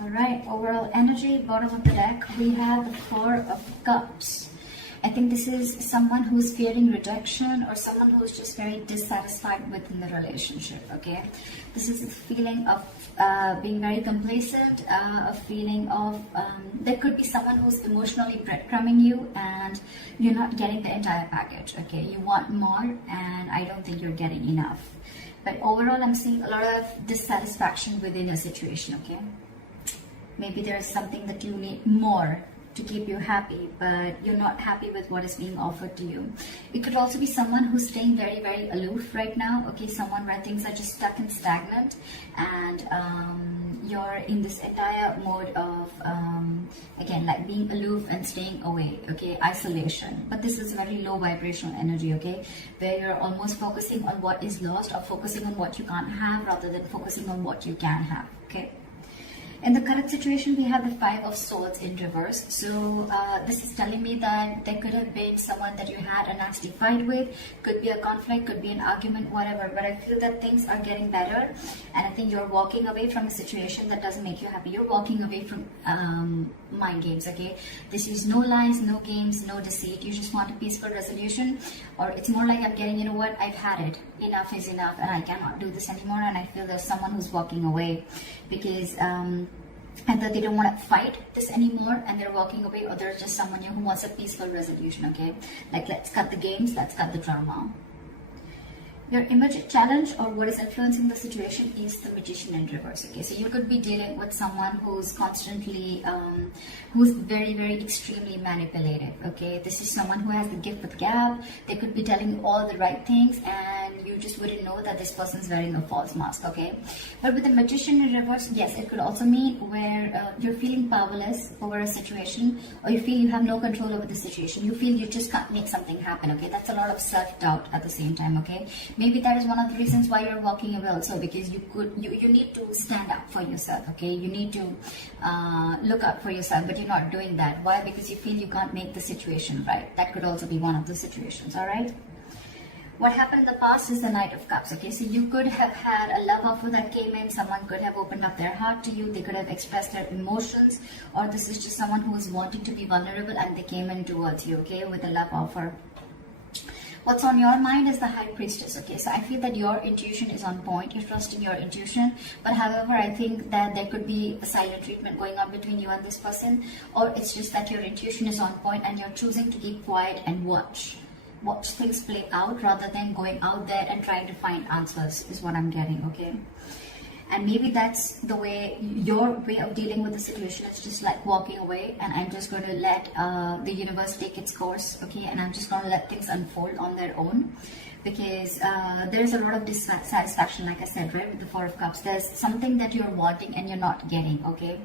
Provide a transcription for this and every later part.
All right, overall energy, bottom of the deck, we have the Four of Cups. I think this is someone who's fearing rejection or someone who's just very dissatisfied within the relationship, okay? This is a feeling of being very complacent, a feeling of, there could be someone who's emotionally breadcrumbing you and you're not getting the entire package, okay? You want more and I don't think you're getting enough. But overall, I'm seeing a lot of dissatisfaction within a situation, okay? Maybe there's something that you need more to keep you happy, but you're not happy with what is being offered to you. It could also be someone who's staying very, very aloof right now, okay? Someone where things are just stuck and stagnant, and you're in this entire mode of, again, like being aloof and staying away, okay? Isolation. But this is very low vibrational energy, okay? Where you're almost focusing on what is lost or focusing on what you can't have rather than focusing on what you can have, okay? In the current situation, we have the Five of Swords in reverse. So this is telling me that there could have been someone that you had a nasty fight with. Could be a conflict, could be an argument, whatever. But I feel that things are getting better. And I think you're walking away from a situation that doesn't make you happy. You're walking away from mind games, okay? This is no lies, no games, no deceit. You just want a peaceful resolution. Or it's more like I'm getting, you know what, I've had it. Enough is enough and I cannot do this anymore. And I feel there's someone who's walking away because either they don't want to fight this anymore and they're walking away, or there's just someone who wants a peaceful resolution, okay? Like, let's cut the games, let's cut the drama. Your immediate challenge or what is influencing the situation is the Magician in reverse, okay? So you could be dealing with someone who's constantly, who's very, very extremely manipulative, okay? This is someone who has the gift with gab. They could be telling you all the right things and you just wouldn't know that this person's wearing a false mask, okay? But with the Magician in reverse, yes, it could also mean where you're feeling powerless over a situation, or you feel you have no control over the situation. You feel you just can't make something happen, okay? That's a lot of self-doubt at the same time, okay? Maybe that is one of the reasons why you're walking away also, because you need to stand up for yourself, okay? You need to look out for yourself, but you're not doing that. Why? Because you feel you can't make the situation right. That could also be one of the situations, all right? What happened in the past is the Knight of Cups, okay? So you could have had a love offer that came in. Someone could have opened up their heart to you. They could have expressed their emotions, or this is just someone who is wanting to be vulnerable and they came in towards you, okay, with a love offer. What's on your mind is the High Priestess, okay? So I feel that your intuition is on point. You're trusting your intuition. But however, I think that there could be a silent treatment going on between you and this person. Or it's just that your intuition is on point and you're choosing to keep quiet and watch things play out rather than going out there and trying to find answers is what I'm getting, okay? And maybe that's the way, your way of dealing with the situation is just like walking away, and I'm just going to let the universe take its course, okay? And I'm just going to let things unfold on their own, because there's a lot of dissatisfaction, like I said, right, with the Four of Cups. There's something that you're wanting and you're not getting, okay?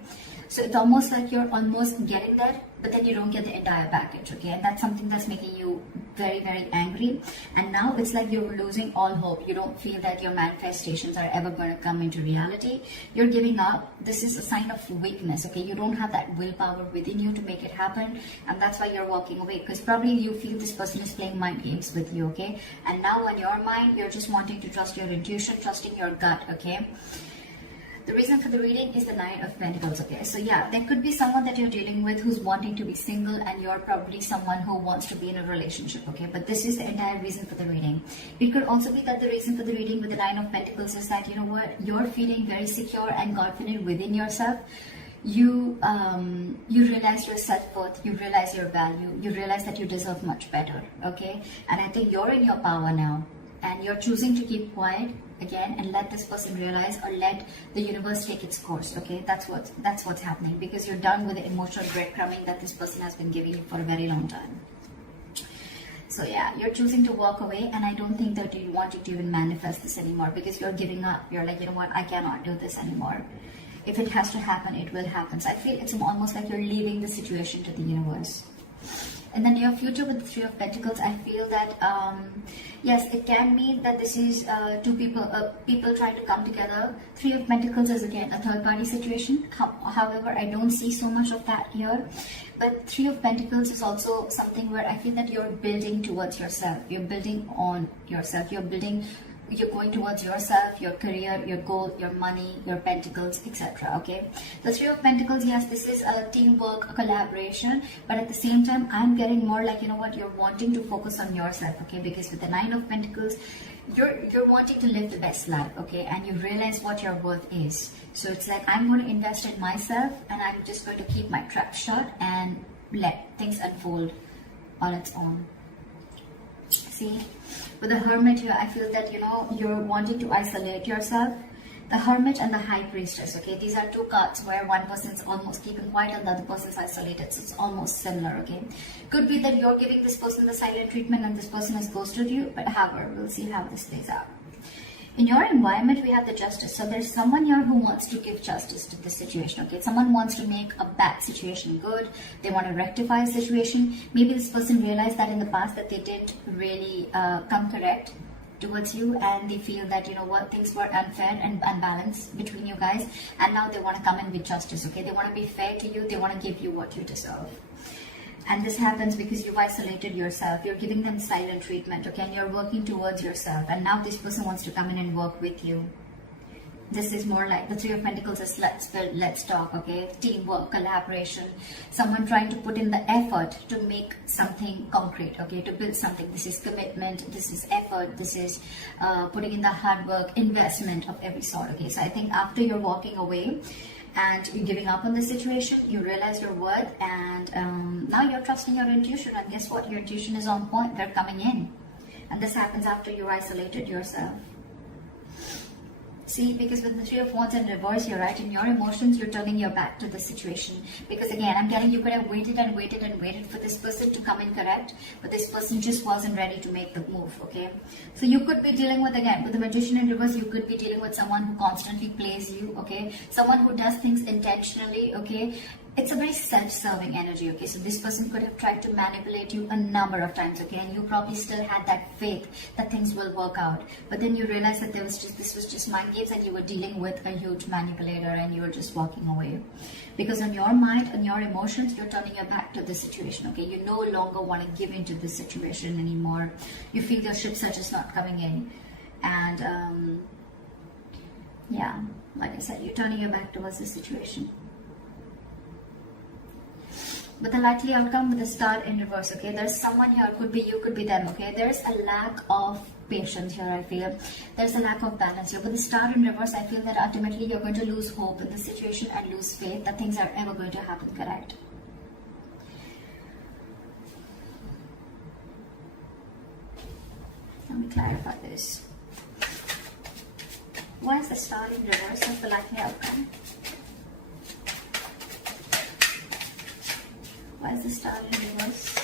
So it's almost like you're almost getting there, but then you don't get the entire package, okay? And that's something that's making you very, very angry. And now it's like you're losing all hope. You don't feel that your manifestations are ever going to come into reality. You're giving up. This is a sign of weakness, okay? You don't have that willpower within you to make it happen. And that's why you're walking away, because probably you feel this person is playing mind games with you, okay? And now on your mind, you're just wanting to trust your intuition, trusting your gut, okay? The reason for the reading is the Nine of Pentacles, okay? So yeah, there could be someone that you're dealing with who's wanting to be single, and you're probably someone who wants to be in a relationship, okay? But this is the entire reason for the reading. It could also be that the reason for the reading with the Nine of Pentacles is that, you know what, you're feeling very secure and confident within yourself. You realize your self-worth, you realize your value, you realize that you deserve much better, okay? And I think you're in your power now, and you're choosing to keep quiet again and let this person realize, or let the universe take its course, okay? That's what's happening, because you're done with the emotional breadcrumbing that this person has been giving you for a very long time. So yeah, you're choosing to walk away, and I don't think that you wanted to even manifest this anymore, because you're giving up. You're like, you know what, I cannot do this anymore. If it has to happen, it will happen. So I feel it's almost like you're leaving the situation to the universe. And then your future with the Three of Pentacles, I feel that, yes, it can mean that this is two people, people trying to come together. Three of Pentacles is again a third party situation. However, I don't see so much of that here. But Three of Pentacles is also something where I feel that you're building towards yourself. You're building on yourself. You're building you're going towards yourself, your career, your goal, your money, your pentacles, etc. Okay, the Three of Pentacles, yes, this is a teamwork, a collaboration, but at the same time I'm getting more like, you know what, you're wanting to focus on yourself. Okay, because with the Nine of Pentacles, you're wanting to live the best life. Okay, and you realize what your worth is. So it's like, I'm going to invest in myself, and I'm just going to keep my trap shut and let things unfold on its own. See, with the Hermit here, I feel that, you know, you're wanting to isolate yourself. The Hermit and the High Priestess, okay, these are two cards where one person's almost keeping quiet and the other person's isolated, so it's almost similar. Okay, could be that you're giving this person the silent treatment and this person has ghosted you, but however, we'll see how this plays out. In your environment, we have the Justice. So there's someone here who wants to give justice to this situation. Okay, someone wants to make a bad situation good. They want to rectify a situation. Maybe this person realized that in the past that they didn't really come correct towards you, and they feel that, you know what, things were unfair and unbalanced between you guys, and now they want to come in with justice. Okay, they want to be fair to you. They want to give you what you deserve. And this happens because you've isolated yourself. You're giving them silent treatment, okay? And you're working towards yourself. And now this person wants to come in and work with you. This is more like the Three of Pentacles is let's build, let's talk, okay? Teamwork, collaboration. Someone trying to put in the effort to make something concrete, okay? To build something. This is commitment. This is effort. This is putting in the hard work, investment of every sort, okay? So I think after you're walking away, and you're giving up on the situation, you realize your worth, and now you're trusting your intuition, and guess what, your intuition is on point. They're coming in, and this happens after you isolated yourself. See, because with the Three of Wands in reverse, you're right, in your emotions, you're turning your back to the situation. Because again, I'm telling you, could have waited and waited and waited for this person to come in correct, but this person just wasn't ready to make the move, okay? So you could be dealing with, again, with the Magician in reverse, you could be dealing with someone who constantly plays you, okay? Someone who does things intentionally, okay? It's a very self-serving energy, okay? So this person could have tried to manipulate you a number of times, okay? And you probably still had that faith that things will work out. But then you realized that this was just mind games, and you were dealing with a huge manipulator, and you were just walking away. Because on your mind, on your emotions, you're turning your back to the situation, okay? You no longer want to give into this situation anymore. You feel your ships are just not coming in. And, yeah, like I said, you're turning your back towards the situation. But the likely outcome with the Star in reverse, okay, there's someone here, could be you, could be them, okay, there's a lack of patience here, I feel. There's a lack of balance here. With the Star in reverse, I feel that ultimately you're going to lose hope in the situation and lose faith that things are ever going to happen correct. Let me clarify this. Why is the Star in reverse as the likely outcome? Why is the Star in reverse?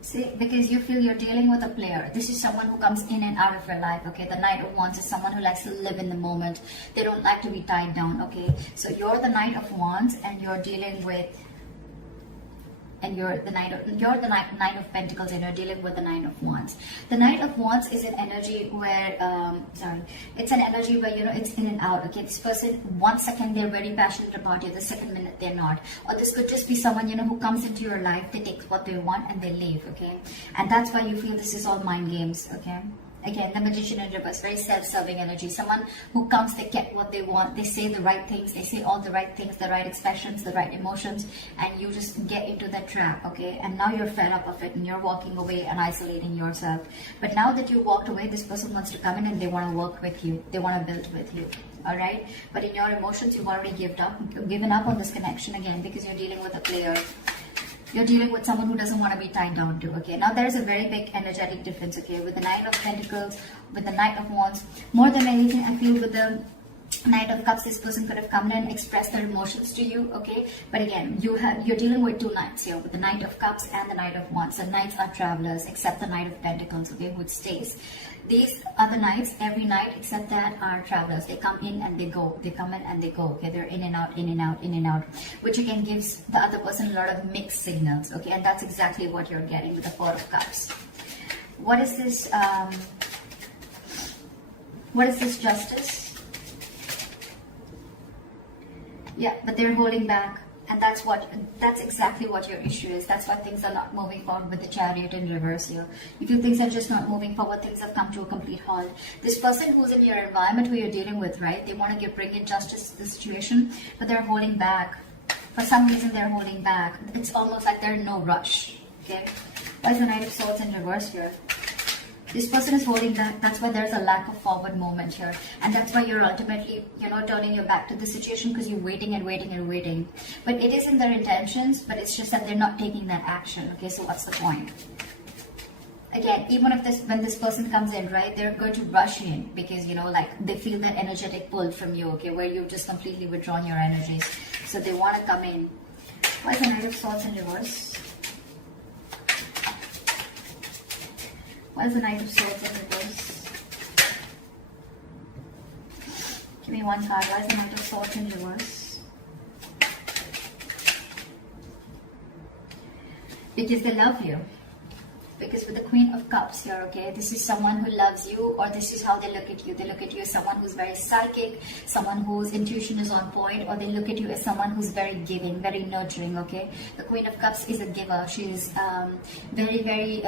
See, because you feel you're dealing with a player. This is someone who comes in and out of your life, okay? The Knight of Wands is someone who likes to live in the moment. They don't like to be tied down, okay? So you're the Knight of Wands, and you're dealing with, and you're the Knight of Pentacles, and you're dealing with the Nine of Wands. The Knight of Wands is an energy where, it's an energy where, you know, it's in and out, okay? This person, 1 second they're very passionate about you, the second minute they're not. Or this could just be someone, you know, who comes into your life, they take what they want and they leave, okay? And that's why you feel this is all mind games, okay? Again, the Magician in reverse, very self-serving energy. Someone who comes, they get what they want, they say the right things, they say all the right things, the right expressions, the right emotions, and you just get into that trap, okay? And now you're fed up of it, and you're walking away and isolating yourself. But now that you walked away, this person wants to come in and they want to work with you. They want to build with you, all right? But in your emotions, you've already given up on this connection again, because you're dealing with a player. You're dealing with someone who doesn't want to be tied down to, okay? Now there's a very big energetic difference, okay? With the Nine of Pentacles, with the Knight of Wands, more than anything, I feel with the Knight of Cups, this person could have come in and expressed their emotions to you, okay? But again, you're dealing with two Knights here, with the Knight of Cups and the Knight of Wands. The Knights are travelers, except the Knight of Pentacles, okay, who stays. These other Knights, every night except that, are travelers. They come in and they go. They come in and they go, okay? They're in and out, in and out, in and out, which again gives the other person a lot of mixed signals, okay? And that's exactly what you're getting with the Four of Cups. What is this? What is this Justice? Yeah, but they're holding back. And that's exactly what your issue is. That's why things are not moving forward with the Chariot in reverse here. You feel things are just not moving forward, things have come to a complete halt. This person who's in your environment, who you're dealing with, right, they want to bring in justice to the situation, but they're holding back. For some reason they're holding back. It's almost like they're in no rush. Okay, why is the Knight of Swords in reverse here? This person is holding back. That's why there's a lack of forward movement here. And that's why you're ultimately, turning your back to the situation, because you're waiting and waiting and waiting. But it is in their intentions, but it's just that they're not taking that action. Okay, so what's the point? Again, even if when this person comes in, right, they're going to rush in because, they feel that energetic pull from you, okay, where you've just completely withdrawn your energies. So they want to come in. Why is the Knight of Swords in reverse? Why is the Knight of Swords in reverse? Give me one card. Why is the Knight of Swords in reverse? Because they love you. Because with the Queen of Cups here, okay, this is someone who loves you, or this is how they look at you. They look at you as someone who's very psychic, someone whose intuition is on point, or they look at you as someone who's very giving, very nurturing, okay. The Queen of Cups is a giver. She's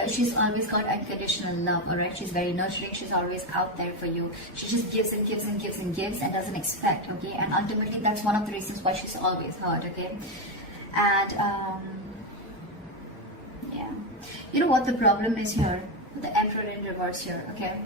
she's always got unconditional love, all right. She's very nurturing. She's always out there for you. She just gives and gives and gives and gives and doesn't expect, okay. And ultimately, that's one of the reasons why she's always hurt, okay. And yeah, you know what the problem is here? The Emperor in reverse here, okay?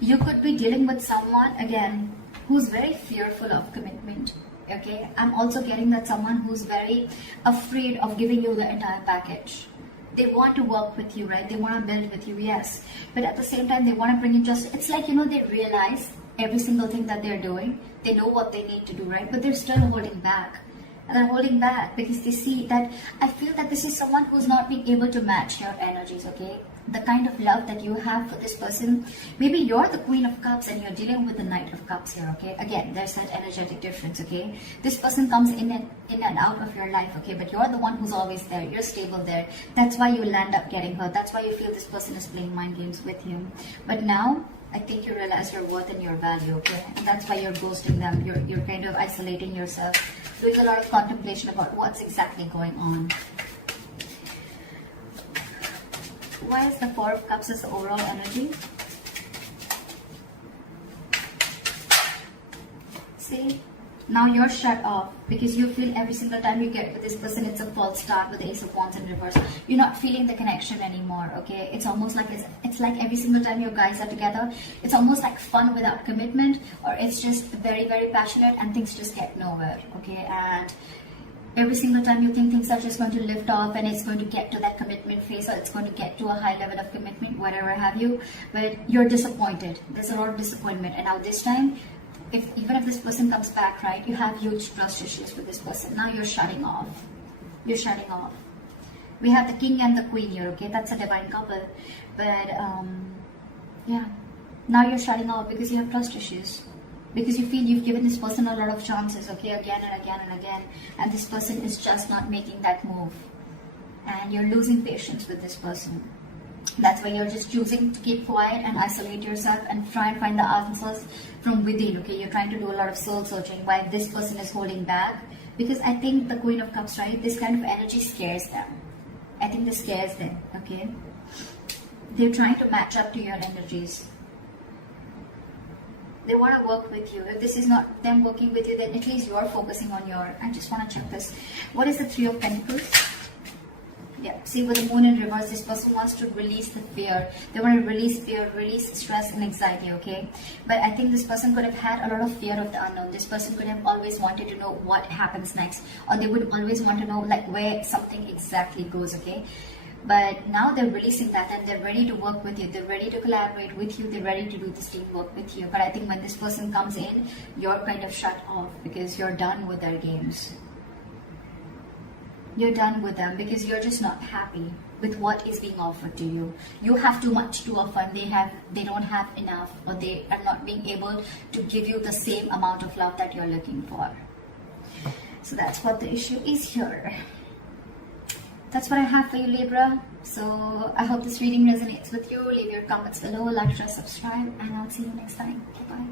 You could be dealing with someone, again, who's very fearful of commitment, okay? I'm also getting that someone who's very afraid of giving you the entire package. They want to work with you, right? They want to build with you, yes. But at the same time, they want to bring in just, it's like, they realize every single thing that they're doing. They know what they need to do, right? But they're still holding back. And they're holding back because they see that, I feel that this is someone who's not being able to match your energies, okay? The kind of love that you have for this person. Maybe you're the Queen of Cups and you're dealing with the Knight of Cups here, okay? Again, there's that energetic difference, okay? This person comes in and out of your life, okay? But you're the one who's always there. You're stable there. That's why you land up getting hurt. That's why you feel this person is playing mind games with you. But now, I think you realize your worth and your value, okay? And that's why you're ghosting them. You're kind of isolating yourself, doing a lot of contemplation about what's exactly going on. Why is the Four of Cups as the overall energy? See? Now you're shut off because you feel every single time you get with this person, it's a false start with the Ace of Wands in reverse. You're not feeling the connection anymore, okay? It's almost like it's like every single time you guys are together, it's almost like fun without commitment, or it's just very, very passionate and things just get nowhere, okay? And every single time you think things are just going to lift off and it's going to get to that commitment phase, or it's going to get to a high level of commitment, whatever have you, but you're disappointed. There's a lot of disappointment. And now this time, even if this person comes back, right, you have huge trust issues with this person. Now you're shutting off. You're shutting off. We have the King and the Queen here, okay? That's a divine couple. But, yeah. Now you're shutting off because you have trust issues. Because you feel you've given this person a lot of chances, okay? Again and again and again. And this person is just not making that move. And you're losing patience with this person. That's why you're just choosing to keep quiet and isolate yourself and try and find the answers from within, okay? You're trying to do a lot of soul searching while this person is holding back. Because I think the Queen of Cups, right, this kind of energy scares them. I think this scares them, okay? They're trying to match up to your energies. They want to work with you. If this is not them working with you, then at least you're focusing on your... I just want to check this. What is the Three of Pentacles? Yeah, see, with the Moon in reverse, this person wants to release the fear. They want to release fear, release stress and anxiety, okay? But I think this person could have had a lot of fear of the unknown. This person could have always wanted to know what happens next. Or they would always want to know, like, where something exactly goes, okay? But now they're releasing that and they're ready to work with you. They're ready to collaborate with you. They're ready to do this teamwork with you. But I think when this person comes in, you're kind of shut off because you're done with their games. You're done with them because you're just not happy with what is being offered to you. You have too much to offer and they don't have enough, or they are not being able to give you the same amount of love that you're looking for. So that's what the issue is here. That's what I have for you, Libra. So I hope this reading resonates with you. Leave your comments below, like, share, subscribe, and I'll see you next time. Bye-bye.